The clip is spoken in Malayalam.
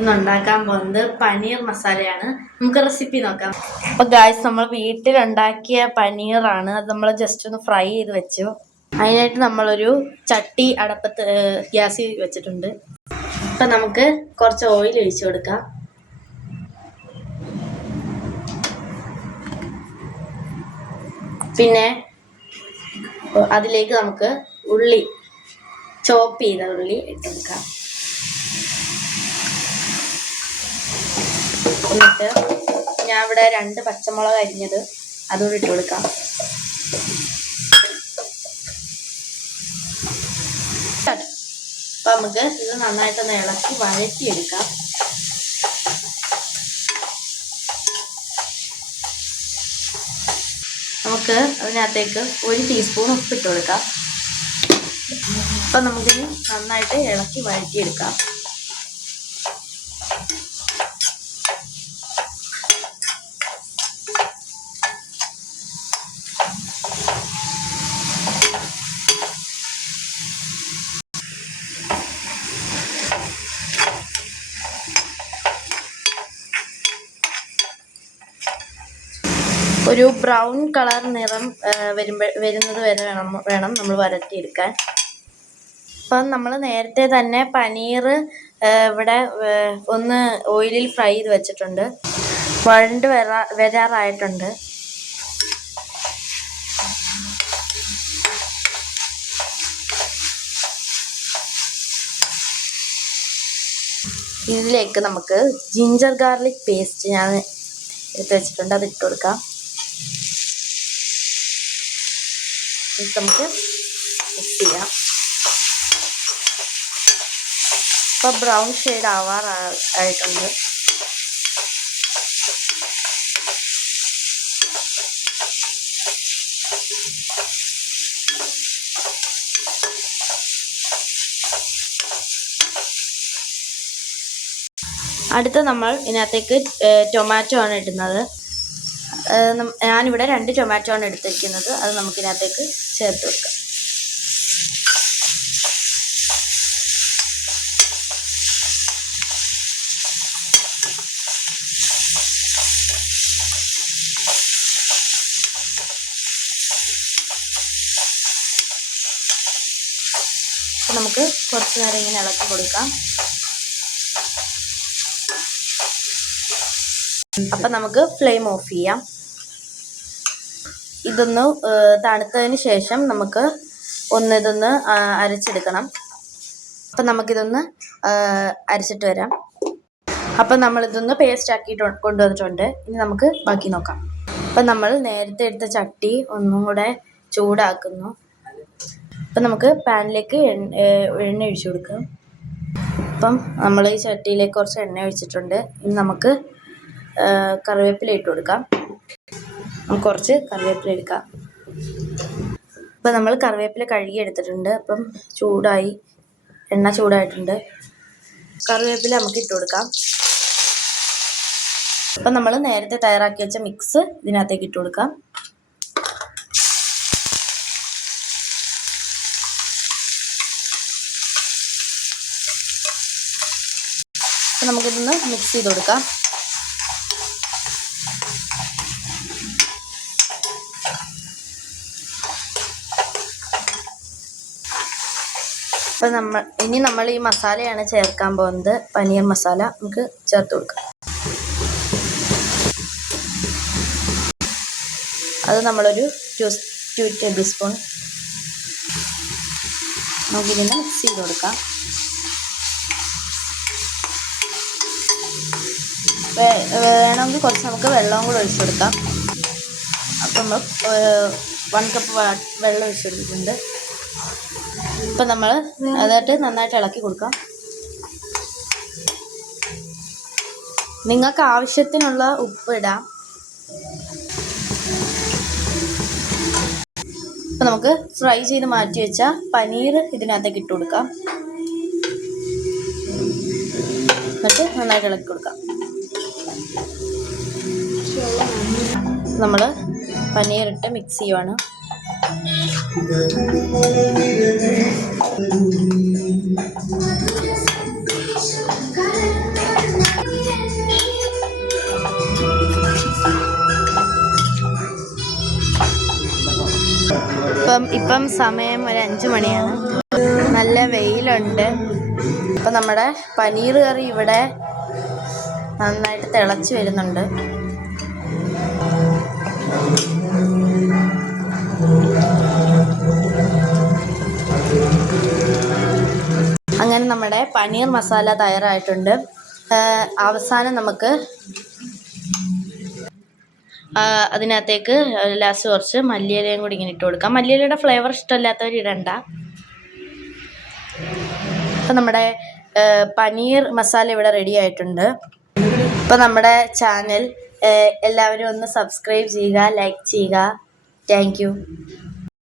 ഉണ്ടാക്കാൻ പോകുന്നത് പനീർ മസാലയാണ്. നമുക്ക് റെസിപ്പി നോക്കാം. അപ്പൊ ഗായ്സ്, നമ്മൾ വീട്ടിലുണ്ടാക്കിയ പനീറാണ്. അത് നമ്മൾ ജസ്റ്റ് ഒന്ന് ഫ്രൈ ചെയ്ത് വെച്ചു. അതിനായിട്ട് നമ്മളൊരു ചട്ടി അടപ്പത്ത് ഗ്യാസിൽ വെച്ചിട്ടുണ്ട്. അപ്പൊ നമുക്ക് കുറച്ച് ഓയിൽ ഒഴിച്ചു കൊടുക്കാം. പിന്നെ അതിലേക്ക് നമുക്ക് ഉള്ളി, ചോപ്പ് ചെയ്ത ഉള്ളി ഇട്ടെടുക്കാം. എന്നിട്ട് ഞാൻ ഇവിടെ 2 പച്ചമുളക് അരിഞ്ഞത് അതുകൂടി ഇട്ട് കൊടുക്കാം. അപ്പൊ നമുക്ക് ഇത് നന്നായിട്ടൊന്ന് ഇളക്കി വഴറ്റിയെടുക്കാം. നമുക്ക് അതിനകത്തേക്ക് 1 ടീസ്പൂൺ ഉപ്പിട്ട് കൊടുക്കാം. അപ്പം നമുക്കിനി നന്നായിട്ട് ഇളക്കി വഴറ്റിയെടുക്കാം. ഒരു ബ്രൗൺ കളർ നിറം വരുന്നത് വരെ വേണം നമ്മൾ വരട്ടിയെടുക്കാൻ. അപ്പം നമ്മൾ നേരത്തെ തന്നെ പനീർ ഇവിടെ ഒന്ന് ഓയിലിൽ ഫ്രൈ ചെയ്ത് വെച്ചിട്ടുണ്ട്. വഴണ്ട് വരാറായിട്ടുണ്ട്. ഇതിലേക്ക് നമുക്ക് ജിഞ്ചർ ഗാർലിക് പേസ്റ്റ് ഞാൻ എടുത്ത് വെച്ചിട്ടുണ്ട്, അത് ഇട്ട് കൊടുക്കാം. നമുക്ക് മിക്സ് ചെയ്യാം. ഇപ്പോൾ ബ്രൗൺ ഷെയ്ഡ് ആവാറായിട്ടുണ്ട്. അടുത്ത നമ്മൾ ഇതിനകത്തേക്ക് ടൊമാറ്റോ ആണ് ഇടുന്നത്. ഞാനിവിടെ 2 ടൊമാറ്റോ ആണ് എടുത്തിരിക്കുന്നത്. അത് നമുക്കിതിനകത്തേക്ക് ചേർത്ത് വെക്കാം. നമുക്ക് കുറച്ച് നേരം ഇങ്ങനെ ഇളക്കി കൊടുക്കാം. അപ്പം നമുക്ക് ഫ്ലെയിം ഓഫ് ചെയ്യാം. ഇതൊന്ന് തണുത്തതിന് ശേഷം നമുക്ക് ഇതൊന്ന് അരച്ചെടുക്കണം. അപ്പം നമുക്കിതൊന്ന് അരച്ചിട്ട് വരാം. അപ്പം നമ്മളിതൊന്ന് പേസ്റ്റ് ആക്കിയിട്ട് കൊണ്ടുവന്നിട്ടുണ്ട്. ഇനി നമുക്ക് ബാക്കി നോക്കാം. അപ്പം നമ്മൾ നേരത്തെ എടുത്ത ചട്ടി ഒന്നും കൂടെ ചൂടാക്കുന്നു. അപ്പം നമുക്ക് പാനിലേക്ക് എണ്ണ ഒഴിച്ചു കൊടുക്കാം. അപ്പം നമ്മൾ ഈ ചട്ടിയിലേക്ക് കുറച്ച് എണ്ണ ഒഴിച്ചിട്ടുണ്ട്. ഇനി നമുക്ക് കറിവേപ്പില ഇട്ട് കൊടുക്കാം. നമുക്ക് കുറച്ച് കറിവേപ്പില എടുക്കാം. അപ്പം നമ്മൾ കറിവേപ്പില കഴുകി എടുത്തിട്ടുണ്ട്. അപ്പം എണ്ണ ചൂടായിട്ടുണ്ട്. കറിവേപ്പില നമുക്ക് ഇട്ട് കൊടുക്കാം. അപ്പം നമ്മൾ നേരത്തെ തയ്യാറാക്കി വെച്ച മിക്സ് ഇതിനകത്തേക്ക് ഇട്ട് കൊടുക്കാം. അപ്പം നമുക്കിതൊന്ന് മിക്സ് ചെയ്ത് കൊടുക്കാം. അപ്പം ഇനി നമ്മൾ ഈ മസാലയാണ് ചേർക്കാൻ പോകുന്നത്. പനീർ മസാല നമുക്ക് ചേർത്ത് കൊടുക്കാം. അത് നമ്മളൊരു 2 ടേബിൾ സ്പൂൺ നമുക്കിതിനെ മിക്സ് ചെയ്ത് കൊടുക്കാം. വേണമെങ്കിൽ കുറച്ച് നമുക്ക് വെള്ളവും കൂടെ ഒഴിച്ചു കൊടുക്കാം. അപ്പം നമ്മൾ 1 കപ്പ് വെള്ളം ഒഴിച്ചു കൊടുത്തിട്ടുണ്ട്. ഇപ്പം നമ്മൾ അതായിട്ട് നന്നായിട്ട് ഇളക്കി കൊടുക്കാം. നിങ്ങൾക്ക് ആവശ്യത്തിനുള്ള ഉപ്പ് ഇടാം. അപ്പം നമുക്ക് ഫ്രൈ ചെയ്ത് മാറ്റി വെച്ച പനീർ ഇതിനകത്തേക്ക് ഇട്ട് കൊടുക്കാം. എന്നിട്ട് നന്നായിട്ട് ഇളക്കി കൊടുക്കാം. നമ്മൾ പനീറിട്ട് മിക്സ് ചെയ്യുവാണ്. ഇപ്പം സമയം ഒരു 5 മണിയാണ്. നല്ല വെയിലുണ്ട്. അപ്പം നമ്മുടെ പനീർ കറി ഇവിടെ നന്നായിട്ട് തിളച്ച് വരുന്നുണ്ട്. അങ്ങനെ നമ്മുടെ പനീർ മസാല തയ്യാറായിട്ടുണ്ട്. അവസാനം നമുക്ക് അതിനകത്തേക്ക് ലാസ്റ്റ് കുറച്ച് മല്ലിയിലയും കൂടി ഇങ്ങനെ ഇട്ട് കൊടുക്കാം. മല്ലിയിലയുടെ ഫ്ലേവർ ഇഷ്ടമില്ലാത്തവർ ഇടണ്ട. അപ്പം നമ്മുടെ പനീർ മസാല ഇവിടെ റെഡി ആയിട്ടുണ്ട്. അപ്പം നമ്മുടെ ചാനൽ എല്ലാവരും ഒന്ന് സബ്സ്ക്രൈബ് ചെയ്യുക, ലൈക്ക് ചെയ്യുക. Thank you.